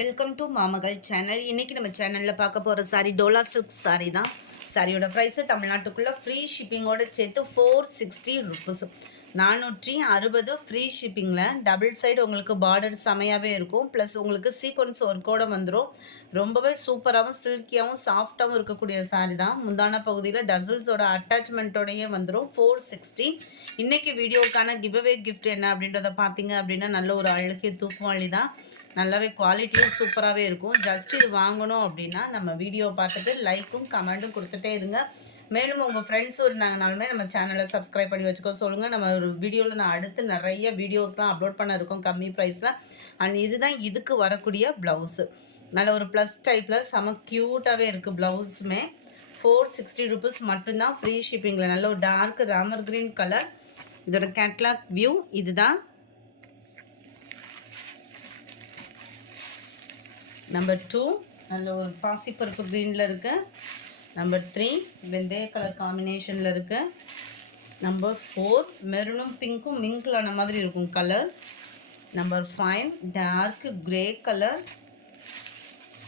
Welcome to மாமகள் channel. இன்றைக்கி நம்ம சேனலில் பார்க்க போகிற சாரி டோலா சில்க் சாரி தான். சாரியோட ப்ரைஸு தமிழ்நாட்டுக்குள்ளே ஃப்ரீ ஷிப்பிங்கோடு சேர்த்து 460 ருபீஸ், 460 ஃப்ரீ ஷிப்பிங்கில். டபுள் சைடு உங்களுக்கு பார்டர் செமையாகவே இருக்கும். ப்ளஸ் உங்களுக்கு சீக்வன்ஸ் ஒர்க்கோடு வந்துடும். ரொம்பவே சூப்பராகவும் சில்கியாகவும் சாஃப்டாகவும் இருக்கக்கூடிய சாரி தான். முந்தான பகுதியில் டசல்ஸோட அட்டாச்மெண்ட்டோடையே வந்துடும். 460. இன்றைக்கி வீடியோக்கான கிவ்அவே கிஃப்ட் என்ன அப்படின்றத பார்த்தீங்க அப்படின்னா நல்ல ஒரு அழகிய தூக்குவாளி தான். நல்லாவே குவாலிட்டியும் சூப்பராகவே இருக்கும். ஜஸ்ட் இது வாங்கணும் அப்படின்னா நம்ம வீடியோ பார்த்துட்டு லைக்கும் கமெண்ட்டும் கொடுத்துட்டே இருங்க. மேலும் உங்கள் ஃப்ரெண்ட்ஸும் இருந்தாங்கனாலுமே நம்ம சேனலை சப்ஸ்கிரைப் பண்ணி வச்சுக்கோ சொல்லுங்கள். நம்ம ஒரு வீடியோவில் நான் அடுத்து நிறைய வீடியோஸ்லாம் அப்லோட் பண்ண இருக்கோம் கம்மி ப்ரைஸில். அண்ட் இதுதான் இதுக்கு வரக்கூடிய ப்ளவுஸு. நல்ல ஒரு ப்ளஸ் டைப்பில் செம க்யூட்டாகவே இருக்குது. ப்ளவுஸுமே 460 ருபீஸ் மட்டும்தான் ஃப்ரீ ஷிப்பிங்கில். நல்ல ஒரு டார்க் ராமர் க்ரீன் கலர். இதோட கேட்லாக் வியூ இதுதான். நம்பர் 2 நல்ல ஒரு பாசிப்பருப்பு க்ரீனில் இருக்குது. நம்பர் 3 வெந்தய கலர் காம்பினேஷனில் இருக்குது. நம்பர் 4 மெரூனும் பிங்க்கும் மிங்கிளான மாதிரி இருக்கும் colour. Number 5 dark grey colour.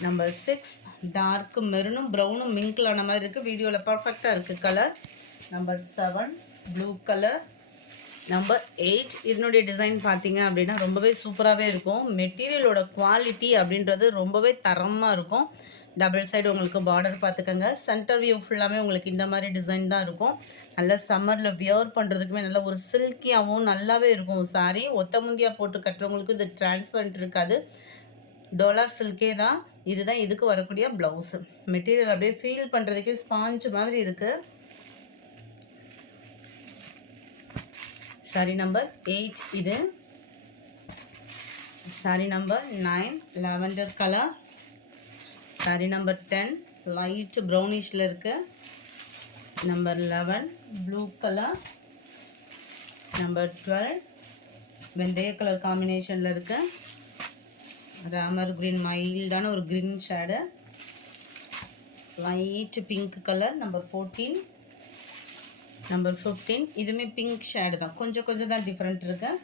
Number 6 dark மெரூனும் ப்ரௌனும் மிங்கிளான மாதிரி இருக்குது. வீடியோவில் பர்ஃபெக்டாக இருக்குது colour. Number 7 blue colour. Number 8 இதனுடைய டிசைன் பார்த்தீங்க அப்படின்னா ரொம்பவே சூப்பராகவே இருக்கும். மெட்டீரியலோட குவாலிட்டி அப்படின்றது ரொம்பவே தரமாக இருக்கும். டபுள் சைடு உங்களுக்கு பார்டர் பார்த்துக்கோங்க. சென்டர் வியூ ஃபுல்லாமே உங்களுக்கு இந்த மாதிரி டிசைன் தான் இருக்கும். நல்ல சம்மரில் வியர் பண்ணுறதுக்குமே நல்ல ஒரு சில்கியாகவும் நல்லாவே இருக்கும் சாரி. ஒத்த முந்தியாக போட்டு கட்டுறவங்களுக்கு இது டிரான்ஸ்பரண்ட் இருக்காது. டோலா சில்கே தான். இதுதான் இதுக்கு வரக்கூடிய ப்ளவுஸு. மெட்டீரியல் அப்படியே ஃபீல் பண்ணுறதுக்கே ஸ்பாஞ்ச் மாதிரி இருக்குது. சாரி நம்பர் 8 இது. Sari number 9 lavender colour. Sari number 10 light ப்ரௌனிஷில் இருக்கு. Number 11 blue colour. நம்பர் 12 வெந்தய கலர் காம்பினேஷனில் இருக்கு. ராமர் க்ரீன் மைல்டான ஒரு green shade. Light pink colour. Number 14 number 15 இதுவுமே பிங்க் ஷேடு தான். கொஞ்சம் தான் டிஃப்ரெண்ட் இருக்குது.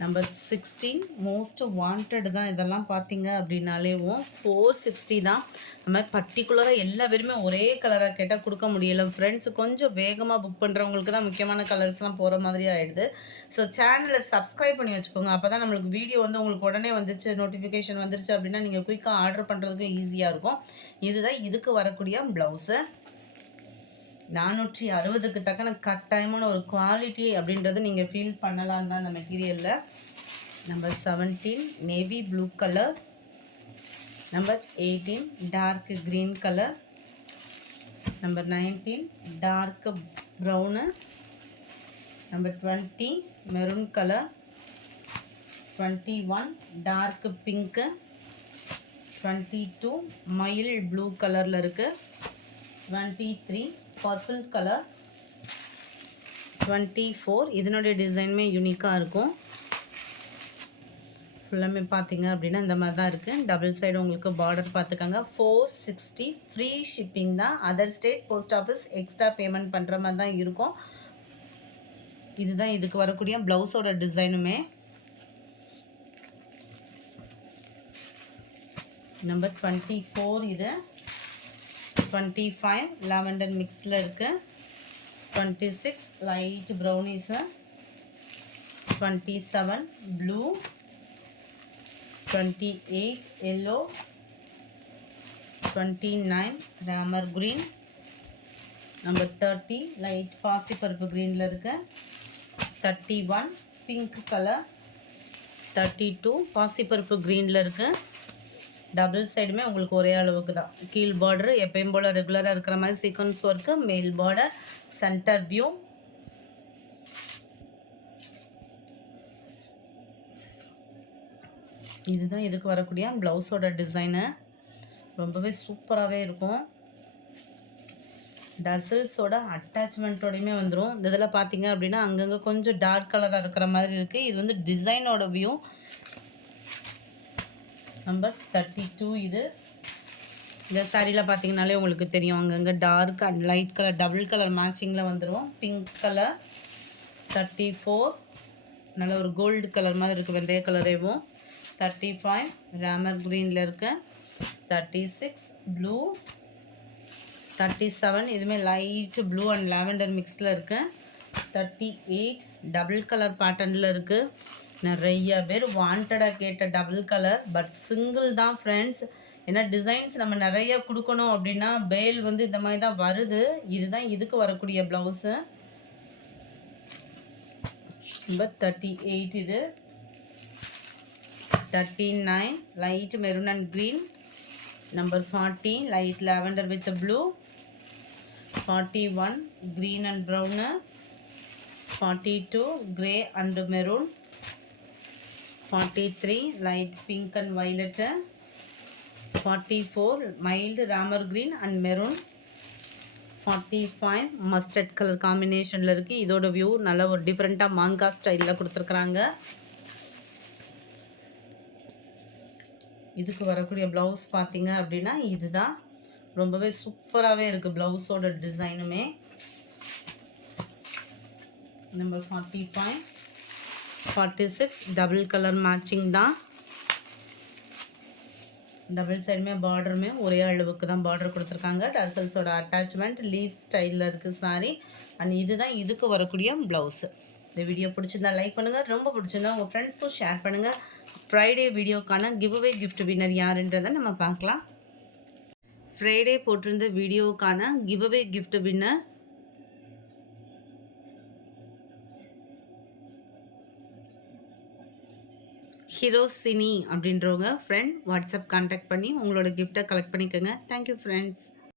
நம்பர் 16 மோஸ்ட் வாண்டட் தான். இதெல்லாம் பார்த்தீங்க அப்படின்னாலேவும் 460 தான். நம்ம பர்டிகுலராக எல்லா பேருமே ஒரே கலராக கேட்டால் கொடுக்க முடியலை ஃப்ரெண்ட்ஸ். கொஞ்சம் வேகமாக புக் பண்ணுறவங்களுக்கு தான் முக்கியமான கலர்ஸ்லாம் போகிற மாதிரி ஆகிடுது. ஸோ சேனலை சப்ஸ்கிரைப் பண்ணி வச்சுக்கோங்க. அப்போ தான் நம்மளுக்கு வீடியோ வந்து உங்களுக்கு உடனே வந்துச்சு, நோட்டிஃபிகேஷன் வந்துருச்சு அப்படின்னா நீங்கள் குயிக்காக ஆர்டர் பண்ணுறதுக்கு ஈஸியாக இருக்கும். இதுதான் இதுக்கு வரக்கூடிய ப்ளவுஸு. 460க்கு தக்கன கட்டாயமான ஒரு குவாலிட்டி அப்படின்றது நீங்கள் ஃபீல் பண்ணலாம் தான் இந்த மெட்டீரியலில். Number 17 navy blue colour. Number 18 dark green colour. Number 19 dark brown. Number 20 maroon colour. 21 dark pink. 22 மயில் ப்ளூ கலரில் இருக்குது. 23 பர்பிள் கலர். 24 இதனுடைய டிசைனுமே யூனிக்காக இருக்கும். ஃபுல்லாமே பார்த்தீங்க அப்படின்னா இந்த மாதிரி தான் இருக்குது. டபுள் சைடு உங்களுக்கு பார்டர் பார்த்துக்கோங்க. 460 ஃப்ரீ ஷிப்பிங் தான். Other state post office extra payment பண்ணுற மாதிரி தான் இருக்கும். இதுதான் இதுக்கு வரக்கூடிய ப்ளவுஸோட டிசைனுமே. நம்பர் 24 இது. 25 லாவெண்டர் மிக்ஸில் இருக்குது. 26 light brownish. 27 blue. 28 yellow. 29 Ramar green. Number 30 light பாசிப்பருப்பு க்ரீனில் இருக்குது. 31 பிங்க் கலர். 32 பாசிப்பருப்பு க்ரீனில் இருக்குது. டபுள் சைடுமே உங்களுக்கு ஒரே அளவுக்கு தான். கீழ் பார்டர் எப்பயும் போல் ரெகுலராக இருக்கிற மாதிரி சீக்வன்ஸ் ஒர்க்கு. மேல் பார்டர் சென்டர் வியூ. இதுதான் இதுக்கு வரக்கூடிய ப்ளவுஸோட டிசைனு. ரொம்பவே சூப்பராகவே இருக்கும். டசல்ஸோட அட்டாச்மெண்ட்டோடையுமே வந்துடும். இந்த இதில் பார்த்தீங்க அப்படின்னா அங்கங்கே கொஞ்சம் டார்க் கலராக இருக்கிற மாதிரி இருக்குது. இது வந்து டிசைனோட வியூ. நம்பர் 32 இது. இந்த சாரியில் பார்த்தீங்கனாலே உங்களுக்கு தெரியும் அங்கங்கே dark and light colour double colour மேட்சிங்கில் வந்துடும். Pink colour. 34 நல்ல ஒரு கோல்டு கலர் மாதிரி இருக்குது வெந்தய கலரேவும். 35 ராமர் க்ரீனில் இருக்கு, 36 ப்ளூ, 37 இதுவுமே லைட் ப்ளூ அண்ட் லாவெண்டர் மிக்ஸில் இருக்கு, 38 டபுள் கலர் பேட்டர்னில் இருக்குது. நிறைய பேர் வாண்டடாக கேட்ட டபுள் கலர், பட் சிங்கிள் தான் ஃப்ரெண்ட்ஸ். ஏன்னா டிசைன்ஸ் நம்ம நிறைய கொடுக்கணும் அப்படின்னா பேல் வந்து இந்த மாதிரி தான் வருது. இதுதான் இதுக்கு வரக்கூடிய ப்ளவுஸு. நம்பர் 38 இது. 39 light maroon and green. Number 40 light lavender with the blue. 41 green and brown. 42 grey and maroon. 43 light pink and violet. 44 mild rammer green and maroon. 45 mustard color combination இருக்கு. இதோட வியூ நல்ல ஒரு டிஃப்ரெண்ட்டாக மாங்கா ஸ்டைலில் கொடுத்துருக்குறாங்க. இதுக்கு வரக்கூடிய ப்ளவுஸ் பார்த்தீங்க அப்படின்னா இதுதான். ரொம்பவே சூப்பராகவே இருக்குது ப்ளவுஸோட டிசைனுமே. நம்பர் 45 46 டபுள் கலர் மேட்சிங் தான். டபுள் சைடுமே பார்டருமே ஒரே அளவுக்கு தான் பார்டர் கொடுத்துருக்காங்க. டசல்ஸோட அட்டாச்மெண்ட் லீவ் ஸ்டைலில் இருக்குது சாரி. அண்ட் இதுதான் இதுக்கு வரக்கூடிய ப்ளவுஸு. இந்த வீடியோ பிடிச்சிருந்தா லைக் பண்ணுங்கள், ரொம்ப பிடிச்சிருந்தா உங்கள் ஃப்ரெண்ட்ஸ்க்கும் ஷேர் பண்ணுங்கள். ஃப்ரைடே வீடியோக்கான கிவ்அவே கிஃப்ட் வின்னர் யாருன்றதை நம்ம பார்க்கலாம். ஃப்ரைடே போட்டிருந்த வீடியோக்கான கிவ்அவே கிஃப்ட் வின்னர் ஹிரோசினி அப்படின்றவங்க ஃப்ரெண்ட். வாட்ஸ்அப் கான்டாக்ட் பண்ணி உங்களோட கிஃப்ட்டை கலெக்ட் பண்ணிக்கோங்க. Thank you friends.